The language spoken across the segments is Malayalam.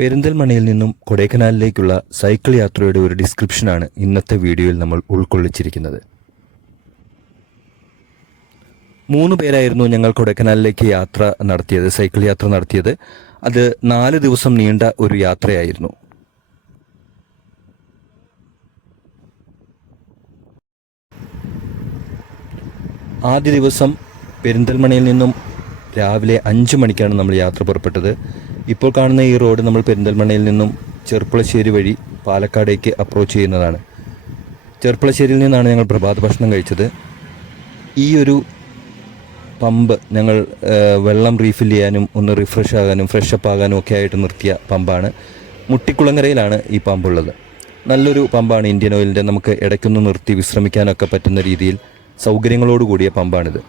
പെരിന്തൽമണ്ണയിൽ നിന്നും കൊടൈക്കനാലിലേക്കുള്ള സൈക്കിൾ യാത്രയുടെ ഒരു ഡിസ്ക്രിപ്ഷനാണ് ഇന്നത്തെ വീഡിയോയിൽ നമ്മൾ ഉൾക്കൊള്ളിച്ചിരിക്കുന്നത്. 3 പേരായിരുന്നു ഞങ്ങൾ കൊടൈക്കനാലിലേക്ക് സൈക്കിൾ യാത്ര നടത്തിയത്. അത് 4 ദിവസം നീണ്ട ഒരു യാത്രയായിരുന്നു. ആദ്യ ദിവസം പെരിന്തൽമണ്ണയിൽ നിന്നും രാവിലെ 5 മണിക്കാണ് നമ്മൾ യാത്ര പുറപ്പെട്ടത്. ഇപ്പോൾ കാണുന്ന ഈ റോഡ് നമ്മൾ പെരിന്തൽമണ്ണയിൽ നിന്നും ചെർപ്പുളശ്ശേരി വഴി പാലക്കാടേക്ക് അപ്രോച്ച് ചെയ്യുന്നതാണ്. ചെർപ്പുളശ്ശേരിയിൽ നിന്നാണ് ഞങ്ങൾ പ്രഭാത ഭക്ഷണം കഴിച്ചത്. ഈ ഒരു പമ്പ് ഞങ്ങൾ വെള്ളം റീഫിൽ ചെയ്യാനും ഒന്ന് റിഫ്രഷ് ആകാനും ഫ്രഷപ്പ് ആകാനും ഒക്കെ ആയിട്ട് നിർത്തിയ പമ്പാണ്. മുട്ടിക്കുളങ്ങരയിലാണ് ഈ പമ്പുള്ളത്. നല്ലൊരു പമ്പാണ്. ഇന്ത്യൻ ഓയിലിൻ്റെ നമുക്ക് ഇടയ്ക്കൊന്ന് നിർത്തി വിശ്രമിക്കാനൊക്കെ പറ്റുന്ന രീതിയിൽ സൗകര്യങ്ങളോട് കൂടിയ പമ്പാണിത്.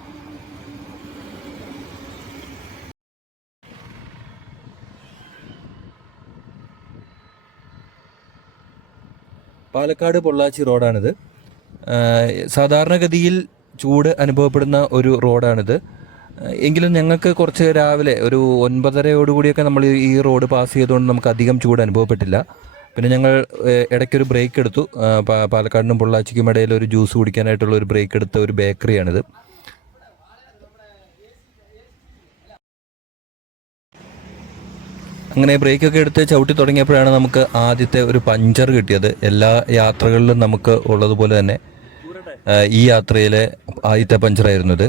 പാലക്കാട് പൊള്ളാച്ചി റോഡാണിത്. സാധാരണഗതിയിൽ ചൂട് അനുഭവപ്പെടുന്ന ഒരു റോഡാണിത്. എങ്കിലും ഞങ്ങൾക്ക് കുറച്ച് രാവിലെ ഒരു 9:30 നമ്മൾ ഈ റോഡ് പാസ് ചെയ്തുകൊണ്ട് നമുക്ക് അധികം ചൂട് അനുഭവപ്പെട്ടില്ല. പിന്നെ ഞങ്ങൾ ഇടയ്ക്കൊരു ബ്രേക്ക് എടുത്തു. പാലക്കാടിനും പൊള്ളാച്ചിക്കും ഇടയിൽ ഒരു ജ്യൂസ് കുടിക്കാനായിട്ടുള്ള ഒരു ബ്രേക്ക് എടുത്ത ഒരു ബേക്കറിയാണിത്. അങ്ങനെ ബ്രേക്കൊക്കെ എടുത്ത് ചവിട്ടി തുടങ്ങിയപ്പോഴാണ് നമുക്ക് ആദ്യത്തെ ഒരു പഞ്ചർ കിട്ടിയത്. എല്ലാ യാത്രകളിലും നമുക്ക് ഉള്ളതുപോലെ തന്നെ ഈ യാത്രയിലെ ആദ്യത്തെ പഞ്ചറായിരുന്നു ഇത്.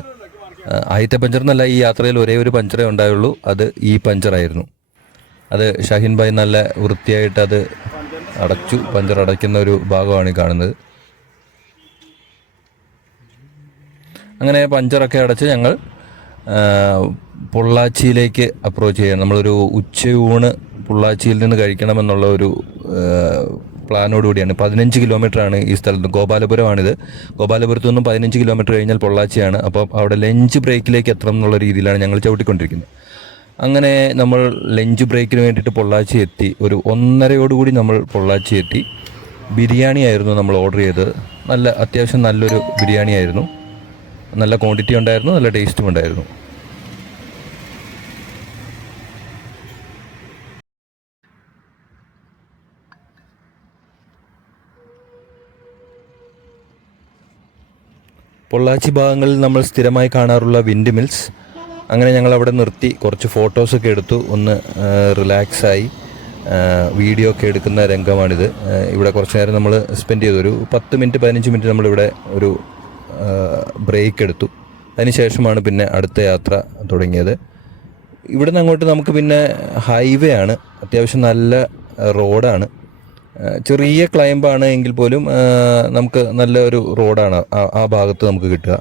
ആദ്യത്തെ പഞ്ചർ എന്നല്ല, ഈ യാത്രയിൽ ഒരേ ഒരു പഞ്ചറേ ഉണ്ടായുള്ളൂ. അത് ഈ പഞ്ചറായിരുന്നു. അത് ഷാഹിൻ ഭായ് നല്ല വൃത്തിയായിട്ട് അത് അടച്ചു. പഞ്ചർ അടയ്ക്കുന്ന ഒരു ഭാഗമാണ് ഈ കാണുന്നത്. അങ്ങനെ പഞ്ചറൊക്കെ അടച്ച് ഞങ്ങൾ പൊള്ളാച്ചിയിലേക്ക് അപ്രോച്ച് ചെയ്യാൻ നമ്മളൊരു ഉച്ചയൂണ് പൊള്ളാച്ചിയിൽ നിന്ന് കഴിക്കണമെന്നുള്ള ഒരു പ്ലാനോടുകൂടിയാണ്. 15 കിലോമീറ്ററാണ് ഈ സ്ഥലത്ത്. ഗോപാലപുരമാണിത്. ഗോപാലപുരത്തു നിന്നും 15 കിലോമീറ്റർ കഴിഞ്ഞാൽ പൊള്ളാച്ചിയാണ്. അപ്പം അവിടെ ലഞ്ച് ബ്രേക്കിലേക്ക് എത്തണം എന്നുള്ള രീതിയിലാണ് ഞങ്ങൾ ചവിട്ടിക്കൊണ്ടിരിക്കുന്നത്. അങ്ങനെ നമ്മൾ ലഞ്ച് ബ്രേക്കിന് വേണ്ടിയിട്ട് പൊള്ളാച്ചി എത്തി. ഒരു 1:30 നമ്മൾ പൊള്ളാച്ചി എത്തി. ബിരിയാണി ആയിരുന്നു നമ്മൾ ഓർഡർ ചെയ്തത്. അത്യാവശ്യം നല്ലൊരു ബിരിയാണി ആയിരുന്നു. നല്ല ക്വാണ്ടിറ്റി ഉണ്ടായിരുന്നു, നല്ല ടേസ്റ്റും ഉണ്ടായിരുന്നു. പൊള്ളാച്ചി ഭാഗങ്ങളിൽ നമ്മൾ സ്ഥിരമായി കാണാറുള്ള വിൻഡ് മിൽസ്. അങ്ങനെ ഞങ്ങൾ അവിടെ നിർത്തി കുറച്ച് ഫോട്ടോസൊക്കെ എടുത്തു. ഒന്ന് റിലാക്സായി വീഡിയോ ഒക്കെ എടുക്കുന്ന രംഗമാണിത്. ഇവിടെ കുറച്ച് നേരം നമ്മൾ സ്പെൻഡ് ചെയ്തു. ഒരു 10 മിനിറ്റ് 15 മിനിറ്റ് നമ്മളിവിടെ ഒരു ബ്രേക്ക് എടുത്തു. അതിനുശേഷമാണ് പിന്നെ അടുത്ത യാത്ര തുടങ്ങിയത്. ഇവിടുന്ന് അങ്ങോട്ട് നമുക്ക് പിന്നെ ഹൈവേ ആണ്. അത്യാവശ്യം നല്ല റോഡാണ്. ചെറിയ ക്ലൈംബാണ് എങ്കിൽ പോലും നമുക്ക് നല്ല ഒരു റോഡാണ് ആ ഭാഗത്ത് നമുക്ക് കിട്ടുക.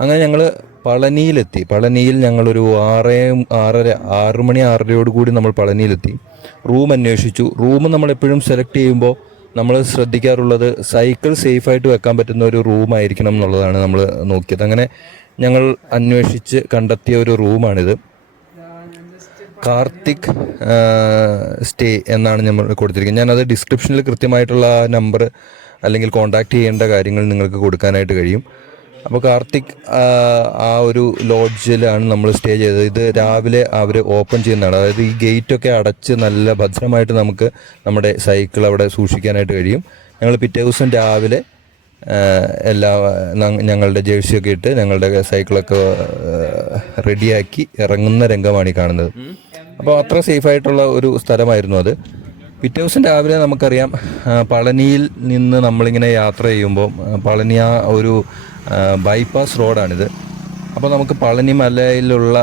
അങ്ങനെ ഞങ്ങൾ പളനിയിലെത്തി. പളനിയിൽ ഞങ്ങളൊരു 6 മണി 6:30 നമ്മൾ പളനിയിലെത്തി. റൂം അന്വേഷിച്ചു. റൂം നമ്മളെപ്പോഴും സെലക്ട് ചെയ്യുമ്പോൾ നമ്മൾ ശ്രദ്ധിക്കാറുള്ളത് സൈക്കിൾ സേഫായിട്ട് വെക്കാൻ പറ്റുന്ന ഒരു റൂമായിരിക്കണം എന്നുള്ളതാണ് നമ്മൾ നോക്കിയത്. അങ്ങനെ ഞങ്ങൾ അന്വേഷിച്ച് കണ്ടെത്തിയ ഒരു റൂമാണിത്. കാർത്തിക് സ്റ്റേ എന്നാണ് നമ്മൾ കൊടുത്തിരിക്കുന്നത്. ഞാനത് ഡിസ്ക്രിപ്ഷനിൽ കൃത്യമായിട്ടുള്ള ആ നമ്പർ അല്ലെങ്കിൽ കോൺടാക്റ്റ് ചെയ്യേണ്ട കാര്യങ്ങൾ നിങ്ങൾക്ക് കൊടുക്കാനായിട്ട് കഴിയും. അപ്പോൾ കാർത്തിക് ആ ഒരു ലോഡ്ജിലാണ് നമ്മൾ സ്റ്റേ ചെയ്തത്. ഇത് രാവിലെ അവർ ഓപ്പൺ ചെയ്യുന്നതാണ്. അതായത് ഈ ഗേറ്റൊക്കെ അടച്ച് നല്ല ഭദ്രമായിട്ട് നമുക്ക് നമ്മുടെ സൈക്കിൾ അവിടെ സൂക്ഷിക്കാനായിട്ട് കഴിയും. ഞങ്ങൾ പിറ്റേ ദിവസം രാവിലെ ഞങ്ങളുടെ ജേഴ്സിയൊക്കെ ഇട്ട് ഞങ്ങളുടെ സൈക്കിളൊക്കെ റെഡിയാക്കി ഇറങ്ങുന്ന രംഗമാണ് ഈ കാണുന്നത്. അപ്പോൾ അത്ര സേഫായിട്ടുള്ള ഒരു സ്ഥലമായിരുന്നു അത്. പിറ്റേ ദിവസം രാവിലെ നമുക്കറിയാം, പളനിയിൽ നിന്ന് നമ്മളിങ്ങനെ യാത്ര ചെയ്യുമ്പോൾ പളനി ആ ഒരു ബൈപ്പാസ് റോഡാണിത്. അപ്പോൾ നമുക്ക് പളനി മലയിലുള്ള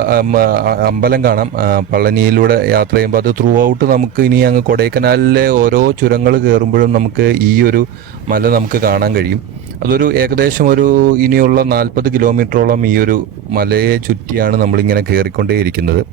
അമ്പലം കാണാം. പളനിയിലൂടെ യാത്ര ചെയ്യുമ്പോൾ അത് ത്രൂ ഔട്ട് നമുക്ക് ഇനി അങ്ങ് കൊടൈക്കനാലിലെ ഓരോ ചുരങ്ങൾ കയറുമ്പോഴും നമുക്ക് ഈ ഒരു മല നമുക്ക് കാണാൻ കഴിയും. അതൊരു ഏകദേശം ഇനിയുള്ള 40 കിലോമീറ്ററോളം ഈ ഒരു മലയെ ചുറ്റിയാണ് നമ്മളിങ്ങനെ കയറിക്കൊണ്ടേയിരിക്കുന്നത്.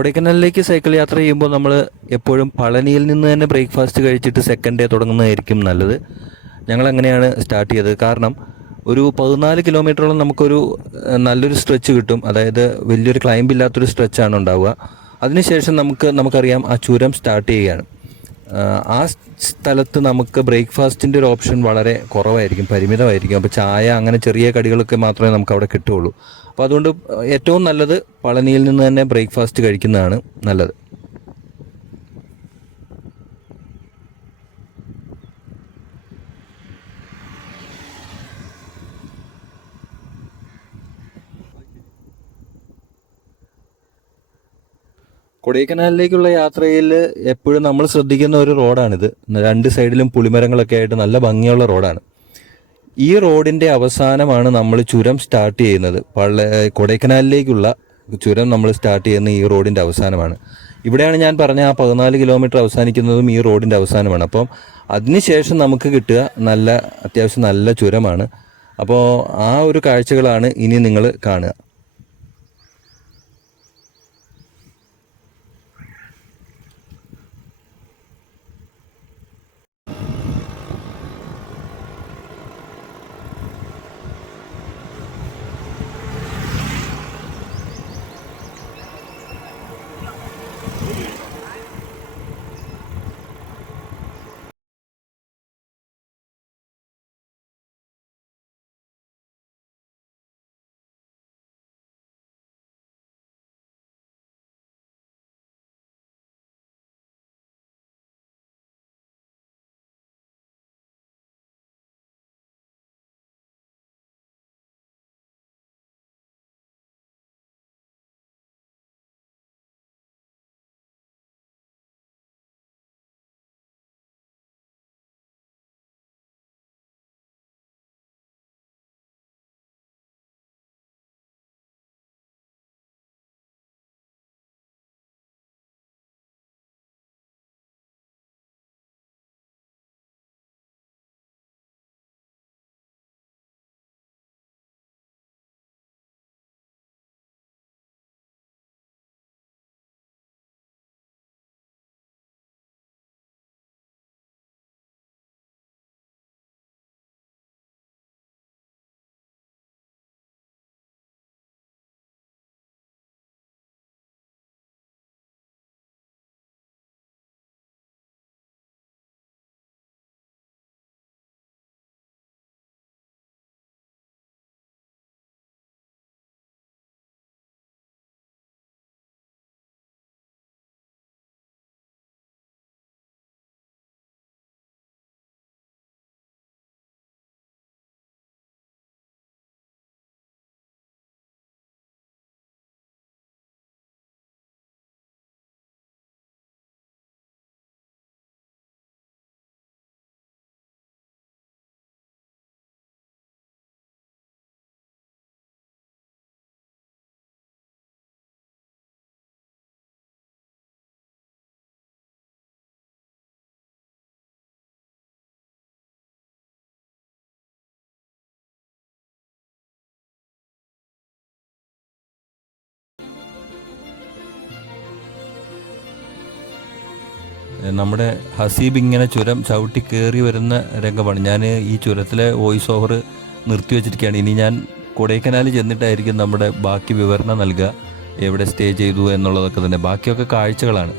കൊടൈക്കനാലിലേക്ക് സൈക്കിൾ യാത്ര ചെയ്യുമ്പോൾ നമ്മൾ എപ്പോഴും പളനിയിൽ നിന്ന് തന്നെ ബ്രേക്ക്ഫാസ്റ്റ് കഴിച്ചിട്ട് സെക്കൻഡ് ഡേ തുടങ്ങുന്നതായിരിക്കും നല്ലത്. ഞങ്ങൾ അങ്ങനെയാണ് സ്റ്റാർട്ട് ചെയ്തത്. കാരണം ഒരു 14 കിലോമീറ്ററോളം നമുക്കൊരു നല്ലൊരു സ്ട്രെച്ച് കിട്ടും. അതായത് വലിയൊരു ക്ലൈംബ് ഇല്ലാത്തൊരു സ്ട്രെച്ചാണ് ഉണ്ടാവുക. അതിനുശേഷം നമുക്കറിയാം ആ ചുരം സ്റ്റാർട്ട് ചെയ്യുകയാണ്. ആ സ്ഥലത്ത് നമുക്ക് ബ്രേക്ക്ഫാസ്റ്റിൻ്റെ ഒരു ഓപ്ഷൻ വളരെ കുറവായിരിക്കും, പരിമിതമായിരിക്കും. അപ്പോൾ ചായ അങ്ങനെ ചെറിയ കടികളൊക്കെ മാത്രമേ നമുക്ക് അവിടെ കിട്ടുകയുള്ളൂ. അപ്പോൾ അതുകൊണ്ട് ഏറ്റവും നല്ലത് പളനിയിൽ നിന്ന് തന്നെ ബ്രേക്ക്ഫാസ്റ്റ് കഴിക്കുന്നതാണ് നല്ലത്. കൊടൈക്കനാലിലേക്കുള്ള യാത്രയിൽ എപ്പോഴും നമ്മൾ ശ്രദ്ധിക്കുന്ന ഒരു റോഡാണിത്. രണ്ട് സൈഡിലും പുളിമരങ്ങളൊക്കെ ആയിട്ട് നല്ല ഭംഗിയുള്ള റോഡാണ്. ഈ റോഡിൻ്റെ അവസാനമാണ് നമ്മൾ ചുരം സ്റ്റാർട്ട് ചെയ്യുന്നത്. കൊടൈക്കനാലിലേക്കുള്ള ചുരം നമ്മൾ സ്റ്റാർട്ട് ചെയ്യുന്ന ഈ റോഡിൻ്റെ അവസാനമാണ്. ഇവിടെയാണ് ഞാൻ പറഞ്ഞ ആ 14 കിലോമീറ്റർ അവസാനിക്കുന്നതും ഈ റോഡിൻ്റെ അവസാനമാണ്. അപ്പം അതിനുശേഷം നമുക്ക് കിട്ടുക അത്യാവശ്യം നല്ല ചുരമാണ്. അപ്പോൾ ആ ഒരു കാഴ്ചകളാണ് ഇനി നിങ്ങൾ കാണുക. നമ്മുടെ ഹസീബ് ഇങ്ങനെ ചുരം ചവിട്ടി കയറി വരുന്ന രംഗമാണ്. ഞാൻ ഈ ചുരത്തിലെ വോയിസ് ഓവർ നിർത്തിവെച്ചിരിക്കുകയാണ്. ഇനി ഞാൻ കൊടൈക്കനാൽ ചെന്നിട്ടായിരിക്കും നമ്മുടെ ബാക്കി വിവരണം നൽകുക, എവിടെ സ്റ്റേ ചെയ്തു എന്നുള്ളതൊക്കെ തന്നെ. ബാക്കിയൊക്കെ കാഴ്ചകളാണ്.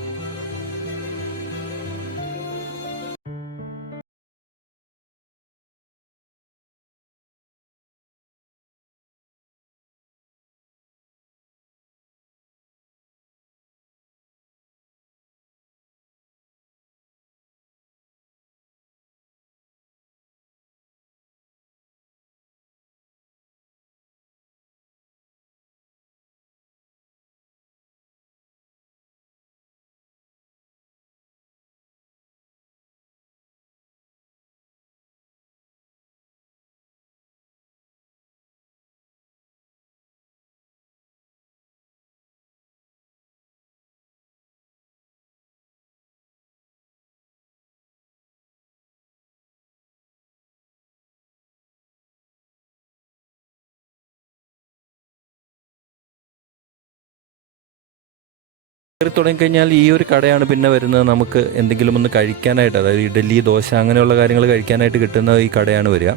കയറി തുടങ്ങിക്കഴിഞ്ഞാൽ ഈ ഒരു കടയാണ് പിന്നെ വരുന്നത്. നമുക്ക് എന്തെങ്കിലും ഒന്ന് കഴിക്കാനായിട്ട്, അതായത് ഇഡലി, ദോശ അങ്ങനെയുള്ള കാര്യങ്ങൾ കഴിക്കാനായിട്ട് കിട്ടുന്ന ഈ കടയാണ് വരിക.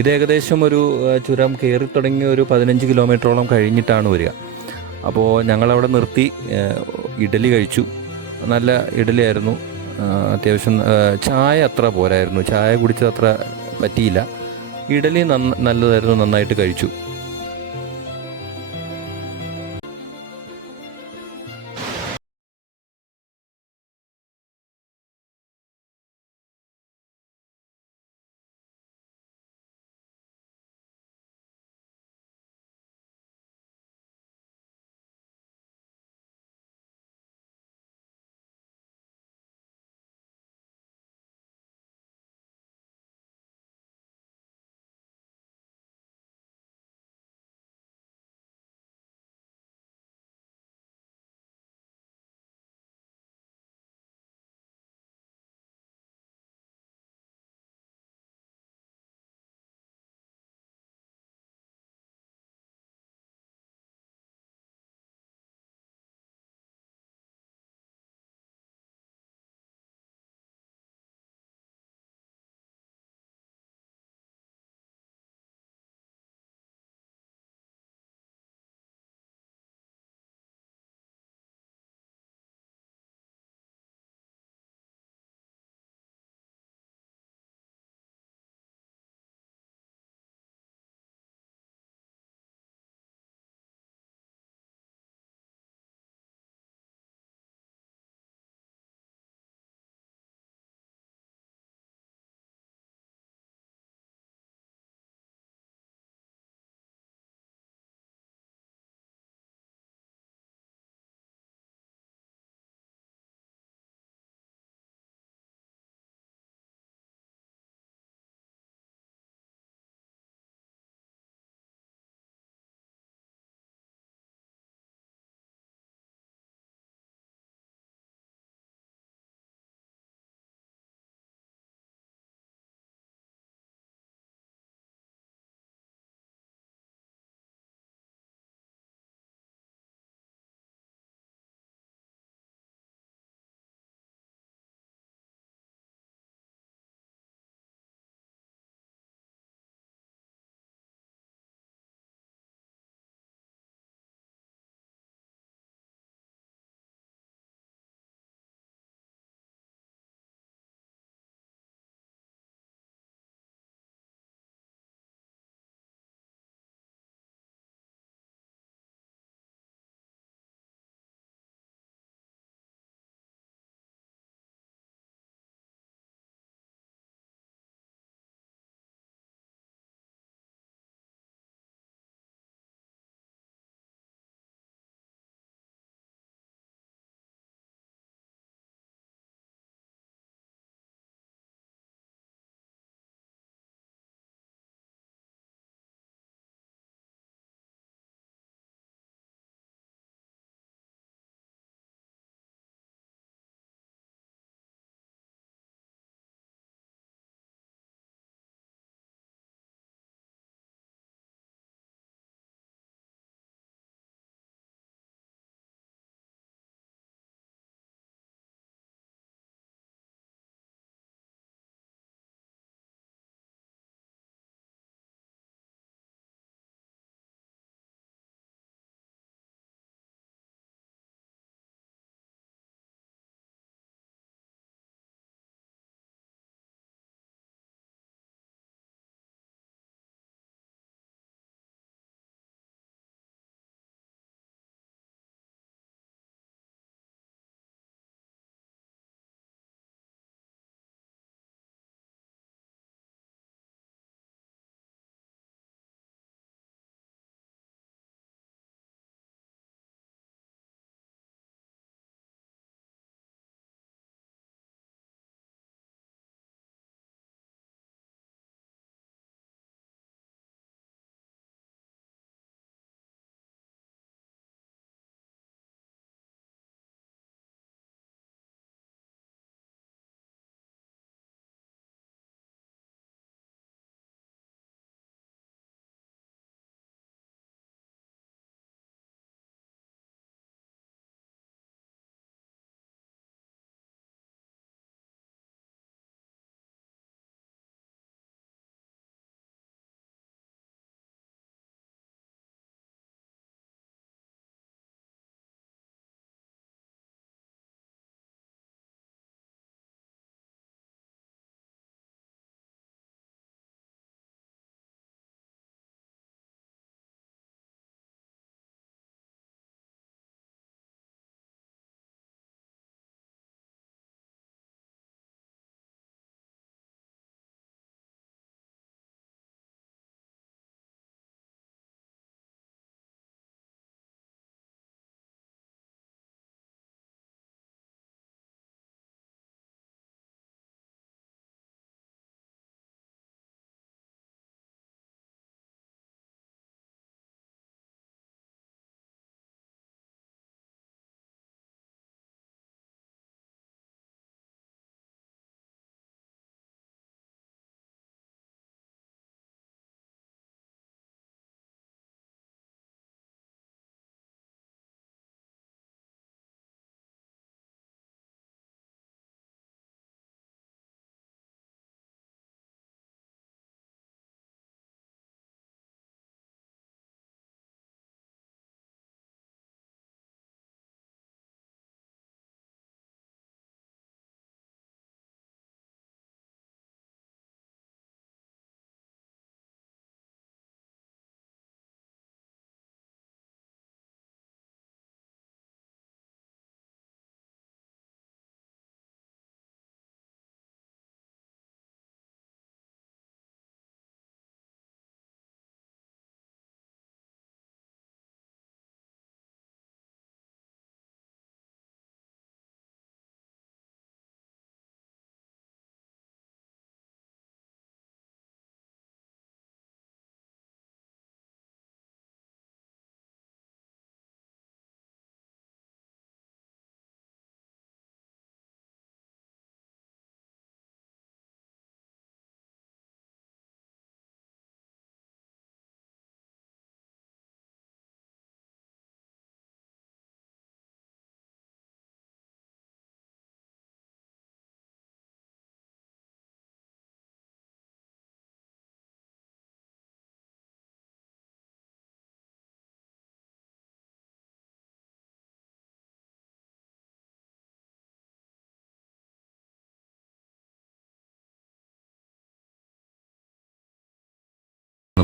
ഇത് ഏകദേശം ഒരു ചുരം കയറി തുടങ്ങി ഒരു 15 കിലോമീറ്ററോളം കഴിഞ്ഞിട്ടാണ് വരിക. അപ്പോൾ ഞങ്ങളവിടെ നിർത്തി ഇഡലി കഴിച്ചു. നല്ല ഇഡലി ആയിരുന്നു. അത്യാവശ്യം ചായ അത്ര പോരായിരുന്നു, ചായ കുടിച്ചത് അത്ര പറ്റിയില്ല. ഇഡലി നല്ലതായിരുന്നു, നന്നായിട്ട് കഴിച്ചു.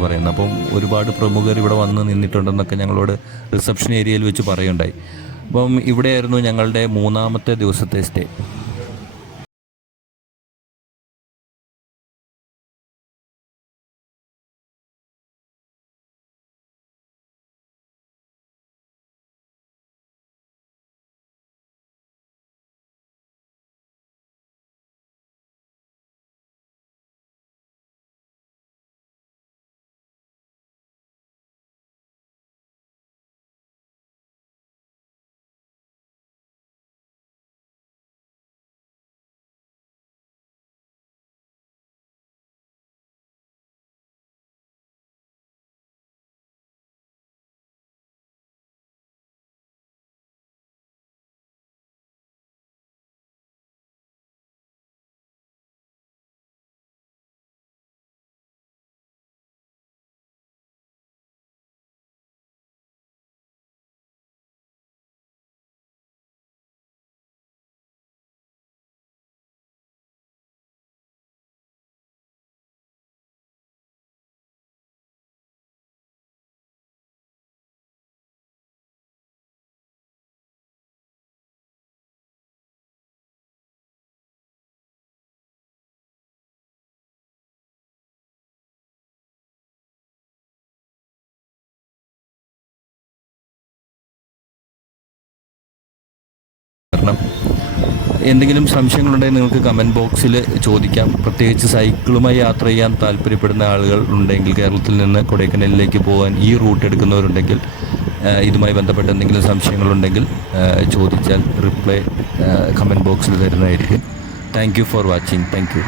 പറയുന്നത്. അപ്പം ഒരുപാട് പ്രമുഖർ ഇവിടെ വന്ന് നിന്നിട്ടുണ്ടെന്നൊക്കെ ഞങ്ങളോട് റിസപ്ഷൻ ഏരിയയിൽ വെച്ച് പറയുണ്ടായി. അപ്പം ഇവിടെയായിരുന്നു ഞങ്ങളുടെ 3-ാമത്തെ ദിവസത്തെ സ്റ്റേ. കാരണം എന്തെങ്കിലും സംശയങ്ങളുണ്ടെങ്കിൽ നിങ്ങൾക്ക് കമൻറ്റ് ബോക്സിൽ ചോദിക്കാം. പ്രത്യേകിച്ച് സൈക്കിളുമായി യാത്ര ചെയ്യാൻ താല്പര്യപ്പെടുന്ന ആളുകൾ ഉണ്ടെങ്കിൽ, കേരളത്തിൽ നിന്ന് കൊടൈക്കനാലിലേക്ക് പോകാൻ ഈ റൂട്ട് എടുക്കുന്നവരുണ്ടെങ്കിൽ, ഇതുമായി ബന്ധപ്പെട്ട എന്തെങ്കിലും സംശയങ്ങളുണ്ടെങ്കിൽ ചോദിച്ചാൽ റിപ്ലൈ കമൻറ്റ് ബോക്സിൽ തരുന്നതായിരിക്കും. Thank you for watching. Thank you.